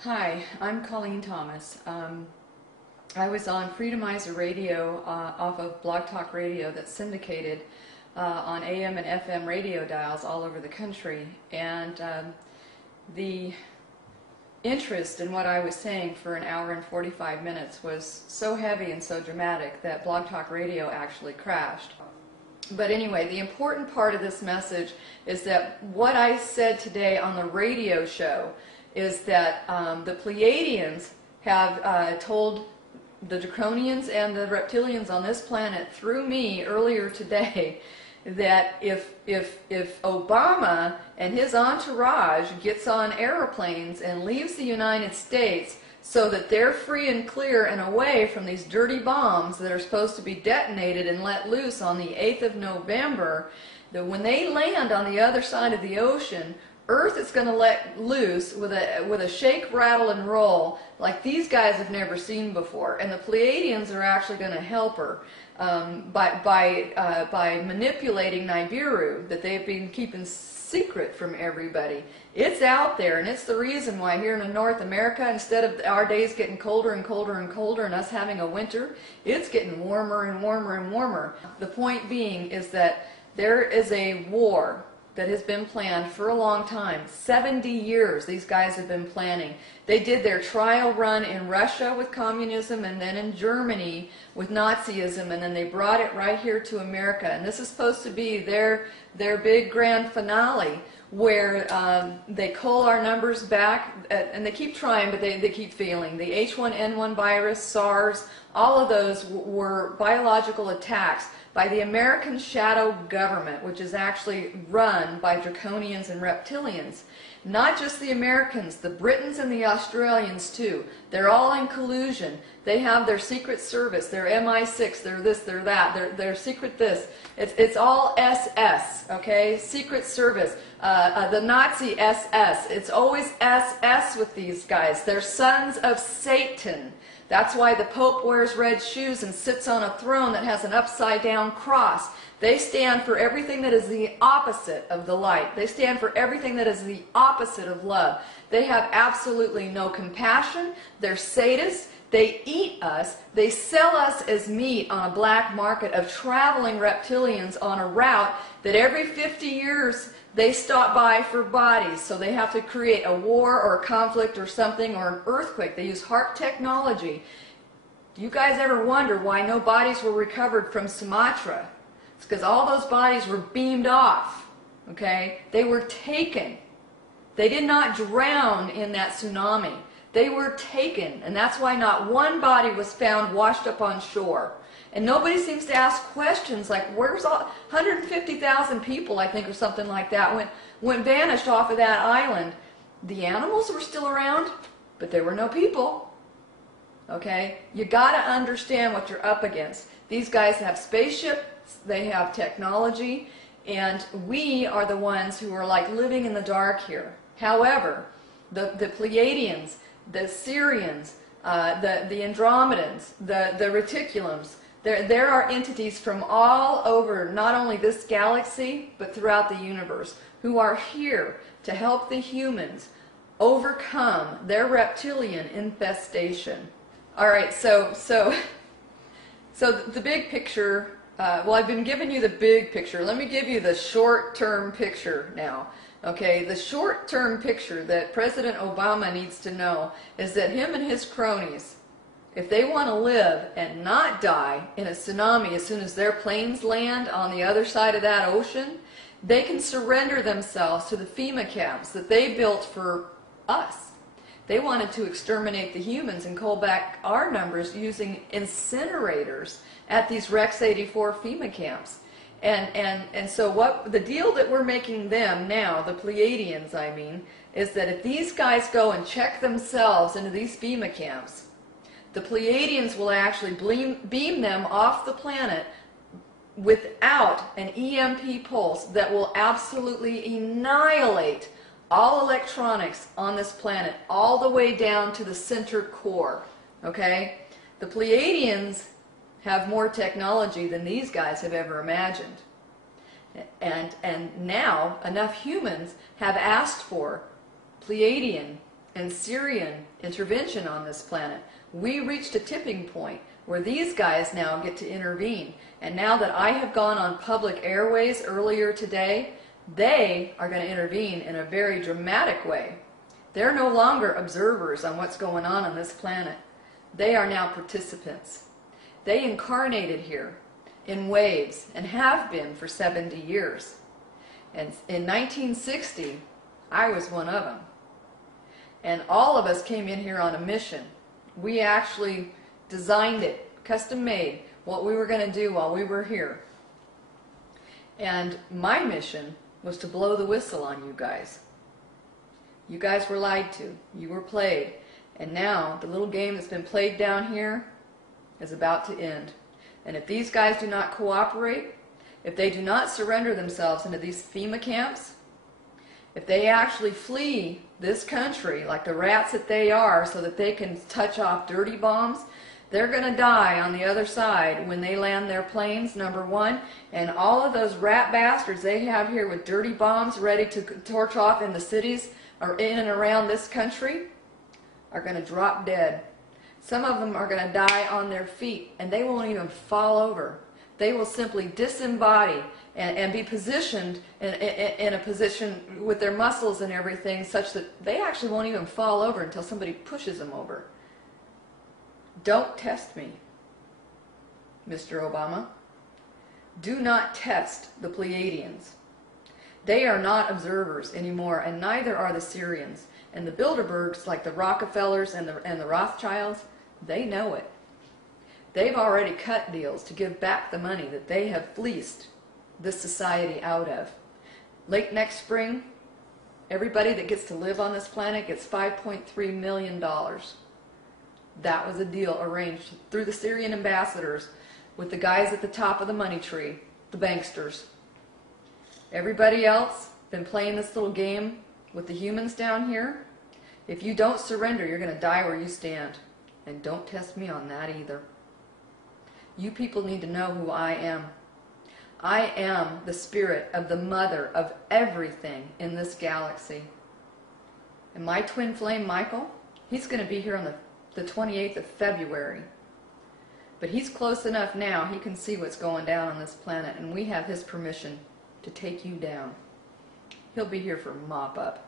Hi, I'm Colleen Thomas. I was on Freedomizer Radio off of Blog Talk Radio that's syndicated on AM and FM radio dials all over the country, and the interest in what I was saying for an hour and 45 minutes was so heavy and so dramatic that Blog Talk Radio actually crashed. But anyway, the important part of this message is that what I said today on the radio show is that the Pleiadians have told the Draconians and the reptilians on this planet through me earlier today that if Obama and his entourage gets on airplanes and leaves the United States so that they're free and clear and away from these dirty bombs that are supposed to be detonated and let loose on the 8th of November, that when they land on the other side of the ocean, Earth is going to let loose with a shake, rattle, and roll like these guys have never seen before. And the Pleiadians are actually going to help her by manipulating Nibiru that they've been keeping secret from everybody. It's out there, and it's the reason why here in North America, instead of our days getting colder and colder and colder and us having a winter, it's getting warmer and warmer and warmer. The point being is that there is a war that has been planned for a long time. 70 years these guys have been planning. They did their trial run in Russia with communism and then in Germany with Nazism, and then they brought it right here to America. And this is supposed to be their big grand finale where they cull our numbers back, and they keep trying, but they keep failing. The H1N1 virus, SARS, all of those were biological attacks by the American shadow government, which is actually run by Draconians and reptilians. Not just the Americans, the Britons and the Australians too. They're all in collusion. They have their secret service, their MI6, their this, their that, their secret this. It's all SS, okay? Secret service. The Nazi SS. It's always SS with these guys. They're sons of Satan. That's why the Pope wears red shoes and sits on a throne that has an upside-down cross. They stand for everything that is the opposite of the light. They stand for everything that is the opposite of love. They have absolutely no compassion. They're sadists. They eat us. They sell us as meat on a black market of traveling reptilians on a route that every 50 years they stop by for bodies, so they have to create a war or a conflict or something or an earthquake. They use HARP technology. Do you guys ever wonder why no bodies were recovered from Sumatra? It's because all those bodies were beamed off, okay? They were taken. They did not drown in that tsunami. They were taken, and that's why not one body was found washed up on shore. And nobody seems to ask questions like, where's all 150,000 people, I think, or something like that, went vanished off of that island. The animals were still around, but there were no people. Okay? You got to understand what you're up against. These guys have spaceships, they have technology, and we are the ones who are like living in the dark here. However, the Pleiadians, the Syrians, the Andromedans, the Reticulums, there are entities from all over, not only this galaxy, but throughout the universe, who are here to help the humans overcome their reptilian infestation. All right, so the big picture, well, I've been giving you the big picture. Let me give you the short-term picture now. Okay, the short-term picture that President Obama needs to know is that him and his cronies, if they want to live and not die in a tsunami as soon as their planes land on the other side of that ocean, they can surrender themselves to the FEMA camps that they built for us. They wanted to exterminate the humans and cull back our numbers using incinerators at these Rex 84 FEMA camps. And so what the deal that we're making them now, the Pleiadians I mean, is that if these guys go and check themselves into these FEMA camps, the Pleiadians will actually beam them off the planet without an EMP pulse that will absolutely annihilate all electronics on this planet, all the way down to the center core. Okay? The Pleiadians have more technology than these guys have ever imagined. And now enough humans have asked for Pleiadian and Syrian intervention on this planet, we reached a tipping point where these guys now get to intervene. And now that I have gone on public airways earlier today, they are going to intervene in a very dramatic way. They're no longer observers on what's going on this planet. They are now participants. They incarnated here in waves and have been for 70 years. And in 1960, I was one of them. And all of us came in here on a mission. We actually designed it, custom made, what we were going to do while we were here. And my mission was to blow the whistle on you guys. You guys were lied to. You were played. And now the little game that's been played down here is about to end. And if these guys do not cooperate, if they do not surrender themselves into these FEMA camps, if they actually flee this country like the rats that they are so that they can touch off dirty bombs, they're going to die on the other side when they land their planes, number one. And all of those rat bastards they have here with dirty bombs ready to torch off in the cities or in and around this country are going to drop dead. Some of them are going to die on their feet, and they won't even fall over. They will simply disembody and be positioned in a position with their muscles and everything such that they actually won't even fall over until somebody pushes them over. Don't test me, Mr. Obama. Do not test the Pleiadians. They are not observers anymore, and neither are the Syrians. And the Bilderbergs, like the Rockefellers and the Rothschilds, they know it. They've already cut deals to give back the money that they have fleeced this society out of. Late next spring, everybody that gets to live on this planet gets $5.3 million. That was a deal arranged through the Syrian ambassadors with the guys at the top of the money tree, the banksters. Everybody else been playing this little game with the humans down here. If you don't surrender, you're going to die where you stand. And don't test me on that either. You people need to know who I am. I am the spirit of the mother of everything in this galaxy. And my twin flame, Michael, he's going to be here on the 28th of February. But he's close enough now, he can see what's going down on this planet, and we have his permission to take you down. He'll be here for mop-up.